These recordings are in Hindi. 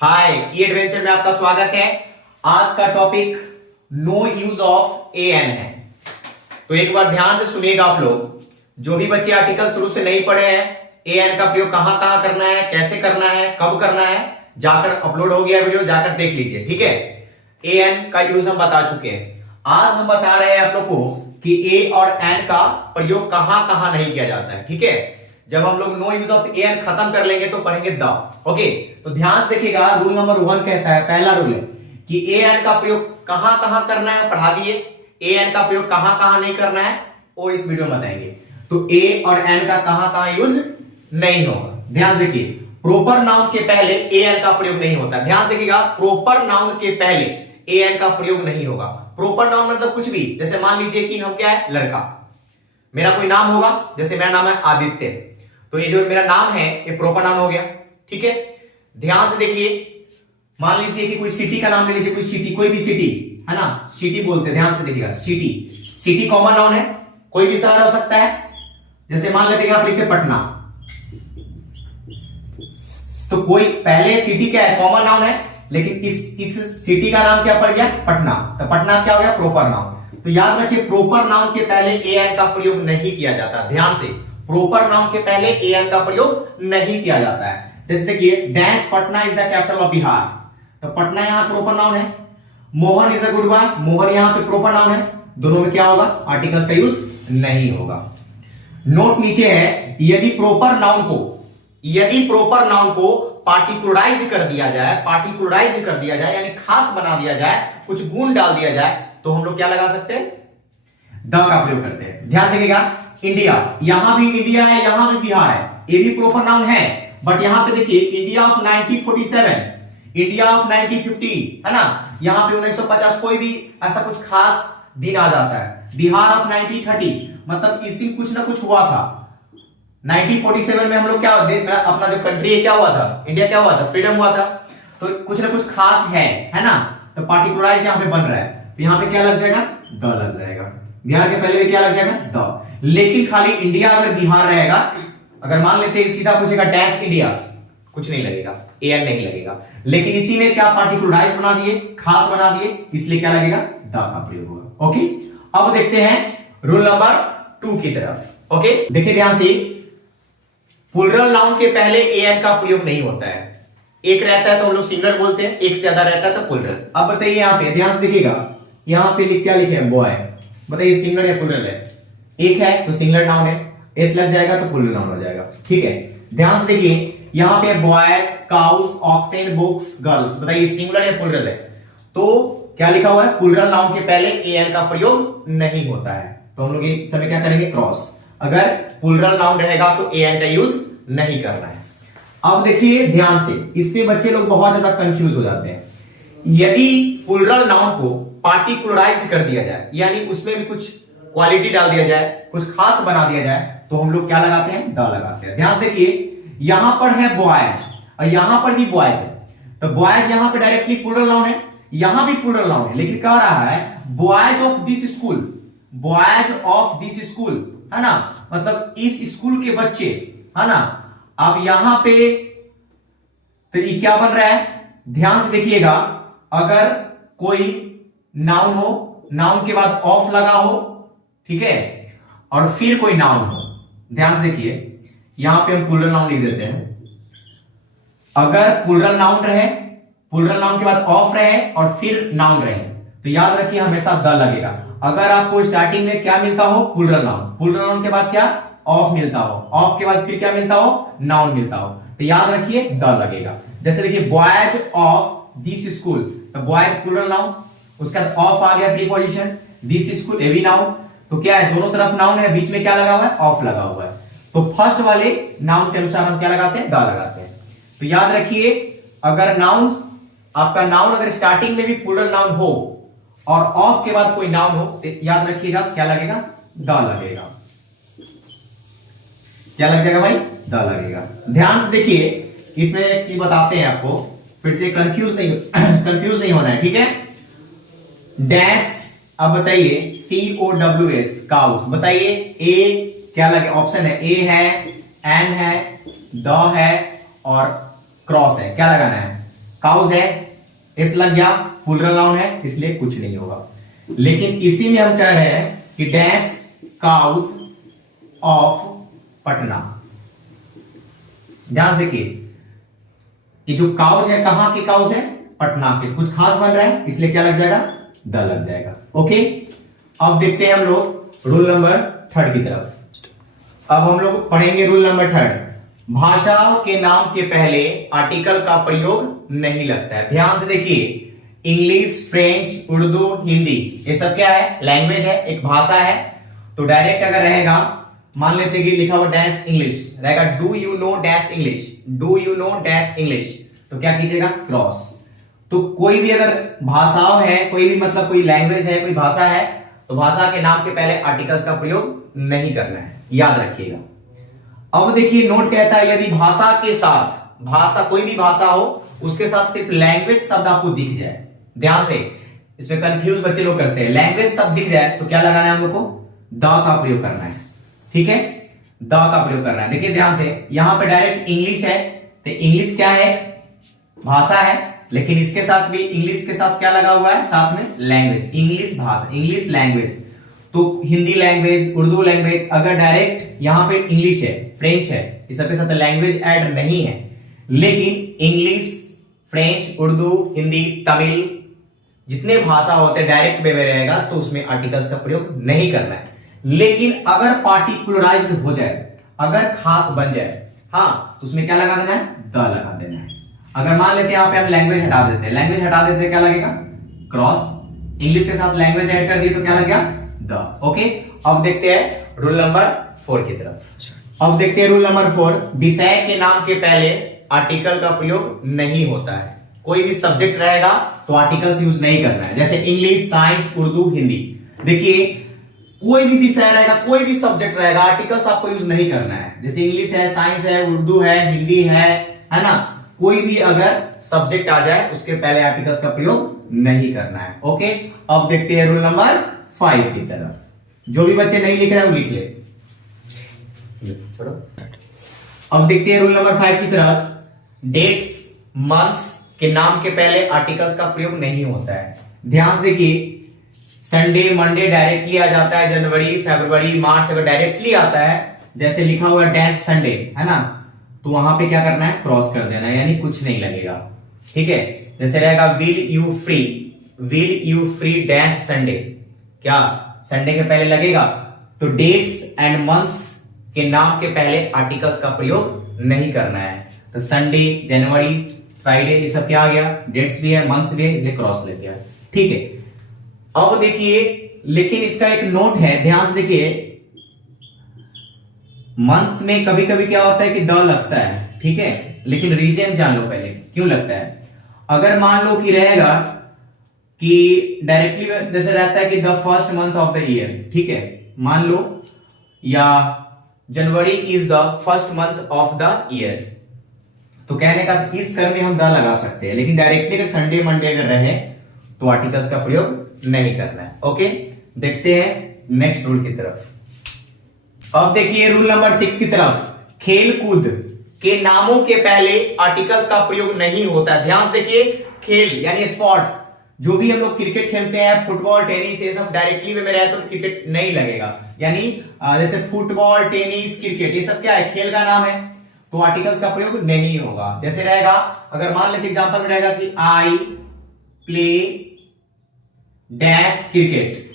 हाय, ई एडवेंचर में आपका स्वागत है। आज का topic no use of a an है। तो एक बार ध्यान से सुनिएगा आप लोग। जो भी बच्चे आर्टिकल शुरू से नहीं पढ़े हैं, ए एन का प्रयोग कहां कहां करना है, कैसे करना है, कब करना है, जाकर अपलोड हो गया वीडियो, जाकर देख लीजिए। ठीक है, ए एन का यूज हम बता चुके हैं। आज हम बता रहे हैं आप लोग को कि ए और एन का प्रयोग कहां कहां नहीं किया जाता है। ठीक है, जब हम लोग no use of a an खत्म कर लेंगे तो पढ़ेंगे द। ओके, तो ध्यान देखिएगा। रूल नंबर 1 कहता है, पहला रूल है कि ए एन का प्रयोग कहां कहां करना है, पढ़ा दिए। ए एन का प्रयोग कहां कहां नहीं करना है वो इस वीडियो में बताएंगे। तो ए और एन का कहां कहां यूज नहीं होगा। ध्यान देखिए, प्रॉपर नाउन के पहले ए एन का प्रयोग नहीं होता। ध्यान देखिएगा, प्रॉपर नाउन के पहले ए एन का प्रयोग नहीं होगा। प्रॉपर नाउन मतलब कुछ भी, जैसे मान लीजिए कि हम क्या है, लड़का, मेरा कोई नाम होगा, जैसे मेरा नाम है आदित्य, तो ये जो मेरा नाम है ये प्रॉपर नाउन हो गया। ठीक है, ध्यान से देखिए। मान लीजिए कि कोई सिटी का नाम ले लीजिए, कोई सिटी, कोई भी सिटी है ना, सिटी बोलते हैं। ध्यान से देखिएगा, सिटी, सिटी कॉमन नाउन है, कोई भी शहर हो सकता है। जैसे मान लेते हैं आप लिखते पटना, तो कोई पहले सिटी क्या है, कॉमन नाउन है, लेकिन इस सिटी का नाम क्या पड़ गया, पटना, तो पटना क्या हो गया, प्रॉपर नाउन। तो याद रखिए, प्रॉपर नाउन के पहले ए एन का प्रयोग नहीं किया जाता। ध्यान से, प्रॉपर नाउन के पहले ए एन का प्रयोग नहीं किया जाता है। जैसे देखिए, dash Patna is the capital of Bihar, तो पटना यहां प्रॉपर नाउन है। Mohan is a good boy, Mohan यहां पे प्रॉपर नाउन है। दोनों में क्या होगा, आर्टिकल्स का यूज नहीं होगा। नोट नीचे है, यदि प्रॉपर नाउन को पार्टिकुलराइज कर दिया जाए, यानी खास बना दिया जाए, कुछ गुण डाल दिया जाए, तो हम लोग क्या लगा सकते हैं, द का प्रयोग करते हैं। ध्यान देखिएगा, इंडिया, यहां भी इंडिया है, यहां भी बिहार है, ये भी प्रॉपर नाउन है। बट यहां पे देखिए, इंडिया ऑफ 1947, इंडिया ऑफ 1950 है ना, यहां पे 1950 कोई भी ऐसा कुछ खास दिन आ जाता है। बिहार ऑफ 1930, मतलब इस दिन कुछ ना कुछ हुआ था। 1947 में हम लोग क्या, अपना जो कंट्री है क्या हुआ था, इंडिया क्या हुआ था, फ्रीडम हुआ था। तो कुछ ना कुछ खास है ना, तो पार्टिकुलराइज यहां पे बन रहा है, तो यहां पे क्या लग जाएगा, द लग जाएगा। बिहार के पहले में क्या लग जाएगा, द। लेकिन खाली इंडिया अगर बिहार रहेगा, अगर मान लेते हैं सीधा पूछेगा डैश इंडिया, कुछ नहीं लगेगा, ए एन नहीं लगेगा। लेकिन इसी में क्या पार्टिकुलराइज बना दिए, खास बना दिए, इसलिए क्या लगेगा, द का प्रयोग होगा। ओके, अब देखते हैं रूल नंबर 2 की तरफ। ओके, देखिए ध्यान से, प्लूरल नाउन के पहले ए एन का प्रयोग नहीं होता है। एक रहता है तो हम लोग सिंगुलर बोलते हैं, एक से ज्यादा रहता है तो प्लूरल। अब बताइए, यहां पे ध्यान से देखिएगा, यहां पे क्या लिखे हैं, बॉय, बताइए सिंगुलर या प्लूरल है। एक है तो सिंगुलर नाउन है, एस लग जाएगा तो प्लूरल नाउन हो जाएगा। ठीक है, ध्यान से देखिए, यहां पे बॉयज, काउस, ऑक्सेन, बुक्स, गर्ल्स, बताइए सिंगुलर या प्लूरल है। तो क्या लिखा हुआ है, प्लूरल नाउन के पहले ए एन का प्रयोग नहीं होता है। तो हम लोग इस समय क्या करेंगे, क्रॉस। अगर प्लूरल नाउन रहेगा तो ए एन का यूज नहीं करना है। अब देखिए ध्यान से, इसमें बच्चे लोग बहुत ज्यादा कंफ्यूज हो जाते हैं। यदि प्लूरल नाउन को पार्टिकुलराइज्ड कर दिया जाए, यानी उसमें भी कुछ क्वालिटी डाल दिया जाए, कुछ खास बना दिया जाए, तो हम लोग क्या लगाते हैं, द लगाते हैं। ध्यान से देखिए, यहां पर है बॉयज और यहां पर भी बॉयज है, तो बॉयज यहां पर डायरेक्टली प्लूरल नाउन है, यहां भी प्लूरल नाउन है, लेकिन कह रहा है boys of this school, boys of this school, है ना, मतलब इस स्कूल के बच्चे, है ना। अब यहां पे तो ये क्या बन रहा है, ध्यान से देखिएगा, अगर कोई नाउन हो, नाउन के बाद ऑफ लगा हो, ठीक है, और फिर कोई नाउन हो, ध्यान से देखिए, यहां पे हम प्लूरल नाउन लिख देते हैं। अगर प्लूरल नाउन रहे, प्लूरल नाउन के बाद ऑफ रहे और फिर नाउन रहे, तो याद रखिए हमेशा द लगेगा। अगर आपको स्टार्टिंग में क्या मिलता हो, प्लूरल नाउन, प्लूरल नाउन के बाद क्या, ऑफ मिलता हो, ऑफ के बाद फिर क्या मिलता हो, नाउन मिलता हो, तो याद रखिए द लगेगा। जैसे देखिए, बॉयज ऑफ दिस स्कूल, तो बॉयज प्लूरल नाउन, उसके बाद ऑफ आ गया प्रीपोजिशन, दिस स्कूल ए भी नाउन, तो क्या है, दोनों तरफ नाउन है, बीच में क्या लगा हुआ है, ऑफ लगा हुआ है। तो फर्स्ट वाले नाउन के अनुसार हम क्या लगाते हैं, द लगाते हैं। तो याद रखिए, अगर नाउन, आपका नाउन अगर स्टार्टिंग में भी प्लूरल नाउन हो और ऑफ के बाद कोई नाउन हो, तो याद रखिएगा क्या लगेगा, द लगेगा। क्या लग जाएगा भाई, द लगेगा। ध्यान से देखिए, इसमें एक चीज बताते हैं आपको, फिर से कंफ्यूज नहीं होना है, ठीक है। डैश, अब बताइए, COWS, काउस, बताइए ए क्या लगे, ऑप्शन है, ए है, एन है, द है और क्रॉस है, क्या लगाना है, काउज है, एस लग गया, प्लूरल नाउन है इसलिए कुछ नहीं होगा। लेकिन इसी में हम कह रहे हैं कि डैश काउज ऑफ पटना। ध्यान से देखिए, ये जो काउज है कहां के काउज है? पटना के। कुछ खास बन रहा है इसलिए क्या लग जाएगा? द लग जाएगा। ओके, अब देखते हैं हम लोग रूल नंबर 3 की तरफ। अब हम लोग पढ़ेंगे रूल नंबर 3। भाषाओं के नाम के पहले आर्टिकल का प्रयोग नहीं लगता है। ध्यान से देखिए, इंग्लिश, फ्रेंच, उर्दू, हिंदी, ये सब क्या है? लैंग्वेज है, एक भाषा है। तो डायरेक्ट अगर रहेगा, मान लेते हैं कि लिखा हुआ डैश इंग्लिश रहेगा, do you know dash English, do you know dash English, तो क्या कीजिएगा? क्रॉस। तो कोई भी अगर भाषाओं है, कोई भी मतलब कोई लैंग्वेज है, कोई भाषा है, तो भाषा के नाम के पहले आर्टिकल्स का प्रयोग नहीं करना है, याद रखिएगा। अब देखिए नोट कहता है, यदि भाषा के साथ, भाषा कोई भी भाषा हो, उसके साथ सिर्फ लैंग्वेज शब्द आपको दिख जाए, ध्यान से, इसमें कंफ्यूज बच्चे लोग करते हैं, लैंग्वेज शब्द दिख जाए तो क्या लगाना है हम लोग को? द का प्रयोग करना है। ठीक है, द का प्रयोग करना है। देखिए ध्यान से, यहां पे डायरेक्ट इंग्लिश है, तो इंग्लिश क्या है? भाषा है, लेकिन इसके साथ भी इंग्लिश के साथ क्या लगा हुआ है? साथ में लैंग्वेज, इंग्लिश भाषा, इंग्लिश लैंग्वेज। तो हिंदी लैंग्वेज, उर्दू लैंग्वेज, अगर डायरेक्ट यहां पे इंग्लिश है, फ्रेंच है, इस सबके साथ लैंग्वेज ऐड नहीं है, लेकिन इंग्लिश, फ्रेंच, उर्दू, हिंदी, तमिल, जितने भाषा होते हैं डायरेक्ट वे में रहेगा तो उसमें आर्टिकल्स का प्रयोग नहीं करना है। लेकिन अगर पार्टिकुलराइज्ड हो जाए, अगर खास बन जाए, हाँ, तो उसमें क्या लगा देना है? द लगा देना है। अगर मान लेते हैं यहां पे हम लैंग्वेज हटा देते हैं, लैंग्वेज हटा देते हैं, क्या लगेगा? क्रॉस। इंग्लिश के साथ लैंग्वेज ऐड कर दी तो क्या लग गया? द। ओके, अब देखते हैं रूल नंबर 4 की तरफ। अब देखते हैं रूल नंबर 4। विषय के नाम के पहले आर्टिकल का प्रयोग नहीं होता है। कोई भी सब्जेक्ट रहेगा तो आर्टिकल्स यूज नहीं करना है, जैसे इंग्लिश, साइंस, उर्दू, हिंदी। देखिए कोई भी विषय रहेगा, कोई भी सब्जेक्ट रहेगा, आर्टिकल्स आपको यूज नहीं करना है। जैसे इंग्लिश है, साइंस है, उर्दू है, हिंदी है ना, कोई भी अगर सब्जेक्ट आ जाए उसके पहले आर्टिकल्स का प्रयोग नहीं करना है। ओके, अब देखते हैं रूल नंबर 5 की तरफ। जो भी बच्चे नहीं लिख रहे हैं वो लिख ले, छोड़ो। अब देखते हैं रूल नंबर 5 की तरफ। डेट्स, मंथ्स के नाम के पहले आर्टिकल्स का प्रयोग नहीं होता है। ध्यान से देखिए, संडे, मंडे डायरेक्टली आ जाता है, जनवरी, फरवरी, मार्च अगर डायरेक्टली आता है, जैसे लिखा हुआ डैश संडे है ना, तो वहां पे क्या करना है? क्रॉस कर देना है, यानी कुछ नहीं लगेगा। ठीक है, जैसे रहेगा will you free dash Sunday, क्या संडे के पहले लगेगा? तो डेट्स एंड मंथ्स के नाम के पहले आर्टिकल्स का प्रयोग नहीं करना है। तो संडे, जनवरी, फ्राइडे, ये सब क्या आ गया? डेट्स भी है, मंथ्स भी है, इसलिए क्रॉस लग गया। ठीक है, अब देखिए, लेकिन इसका एक नोट है, ध्यान से देखिए, मंथ्स में कभी कभी क्या होता है कि द लगता है, ठीक है, लेकिन रीजन जान लो पहले क्यों लगता है। अगर मान लो कि रहेगा कि डायरेक्टली जैसे रहता है कि the first month of the year, ठीक है, मान लो, या जनवरी is the first month of the year, तो कहने का इस क्रम में हम द लगा सकते हैं, लेकिन डायरेक्टली अगर संडे मंडे अगर रहे तो आर्टिकल्स का प्रयोग नहीं करना है। ओके, देखते हैं नेक्स्ट रूल की तरफ। अब देखिए रूल नंबर 6 की तरफ। खेल कूद के नामों के पहले आर्टिकल्स का प्रयोग नहीं होता है। ध्यान से देखिए, खेल यानी स्पोर्ट्स, जो भी हम लोग क्रिकेट खेलते हैं, फुटबॉल, टेनिस, ये सब डायरेक्टली में रहे तो क्रिकेट नहीं लगेगा, यानी जैसे फुटबॉल, टेनिस, क्रिकेट, ये सब क्या है? खेल का नाम है, तो आर्टिकल्स का प्रयोग नहीं होगा। जैसे रहेगा, अगर मान लेते एग्जांपल में रहेगा कि आई प्ले डैश क्रिकेट,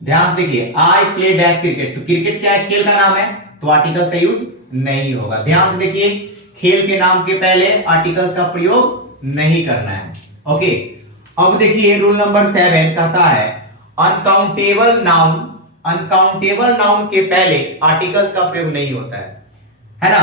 ध्यान से देखिए, आई प्ले डैश क्रिकेट, तो क्रिकेट क्या है? खेल का नाम है, तो आर्टिकल्स का यूज नहीं होगा। ध्यान से देखिए, खेल के नाम के पहले आर्टिकल्स का प्रयोग नहीं करना है। ओके, अब देखिए रूल नंबर 7 कहता है अनकाउंटेबल नाउन के पहले आर्टिकल्स का प्रयोग नहीं होता है ना।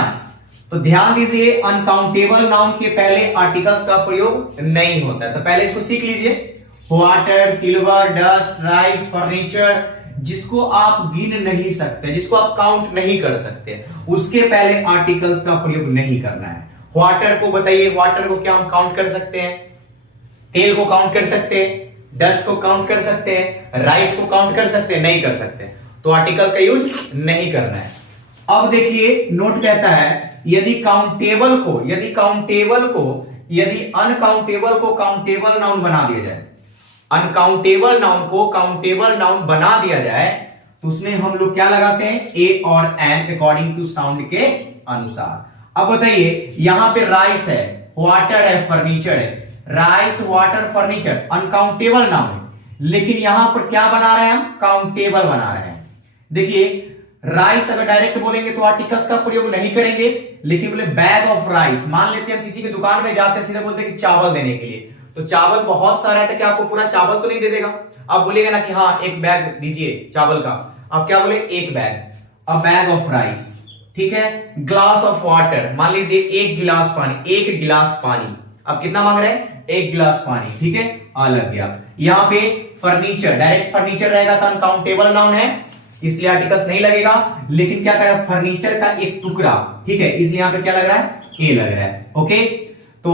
तो ध्यान दीजिए, अनकाउंटेबल नाउन के पहले आर्टिकल्स का प्रयोग नहीं होता है। तो पहले इसको सीख लीजिए, water, silver, dust, rice, furniture, जिसको आप गिन नहीं सकते, जिसको आप काउंट नहीं कर सकते, उसके पहले आर्टिकल्स का प्रयोग नहीं करना है। वाटर को बताइए, वाटर को क्या हम काउंट कर सकते हैं? तेल को काउंट कर सकते हैं, डस्ट को काउंट कर सकते हैं, राइस को काउंट कर सकते हैं? नहीं कर सकते, तो आर्टिकल्स का यूज नहीं करना है। अब देखिए नोट कहता है, यदि काउंटेबल को यदि अनकाउंटेबल को काउंटेबल नाउन बना दिया जाए, अनकाउंटेबल नाउन को काउंटेबल नाउन बना दिया जाए तो उसमें हम लोग क्या लगाते हैं, ए और एन अकॉर्डिंग टू साउंड के अनुसार। अब बताइए यहां पे राइस है, वाटर है, फर्नीचर है, rice water furniture uncountable noun है, लेकिन यहां पर क्या बना रहे हैं हम, काउंटेबल बना रहे हैं। देखिए राइस अगर डायरेक्ट बोलेंगे तो आर्टिकल्स का प्रयोग नहीं करेंगे, लेकिन बोले बैग ऑफ राइस, मान लेते हैं हम किसी की दुकान में जाते हैं, सीधे बोलते हैं कि चावल देने के लिए, तो चावल बहुत सारा है तो क्या आपको पूरा चावल तो नहीं दे देगा, आप बोलेगा ना कि हाँ एक बैग दीजिए चावल का, आप क्या बोले, एक bag, a bag of rice, ठीक है। ग्लास ऑफ वाटर, मान लीजिए एक गिलास पानी, एक गिलास पानी, अब कितना मांग रहे हैं, एक गिलास पानी, ठीक है, आ लग गया। यहां पे फर्नीचर, डायरेक्ट फर्नीचर रहेगा तो अनकाउंटेबल नाउन है इसलिए आर्टिकल्स नहीं लगेगा, लेकिन क्या करेगा, फर्नीचर का एक टुकड़ा, ठीक है, इसलिए यहां पे क्या लग रहा है, ए लग रहा है। ओके, तो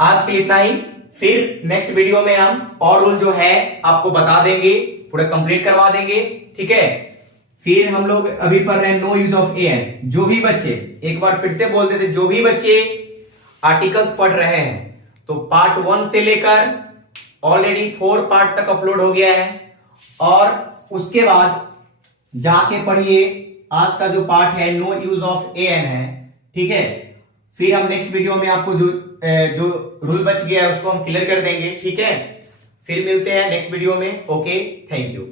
आज के लिए इतना ही, फिर नेक्स्ट वीडियो में हम और रूल जो है आपको बता देंगे, पूरा कंप्लीट करवा देंगे, ठीक है। फिर हम लोग अभी पढ़ रहे हैं no use of a an. जो भी बच्चे, एक बार फिर से बोल देते, जो भी बच्चे आर्टिकल्स पढ़ रहे हैं तो पार्ट 1 से लेकर ऑलरेडी 4 पार्ट तक अपलोड हो गया है, और उसके बाद जाके पढ़िए आज का जो पार्ट है no use of a an है, ठीक है। फिर हम नेक्स्ट वीडियो में आपको जो रूल बच गया है उसको हम क्लियर कर देंगे, ठीक है। फिर मिलते हैं नेक्स्ट वीडियो में। Okay, thank you.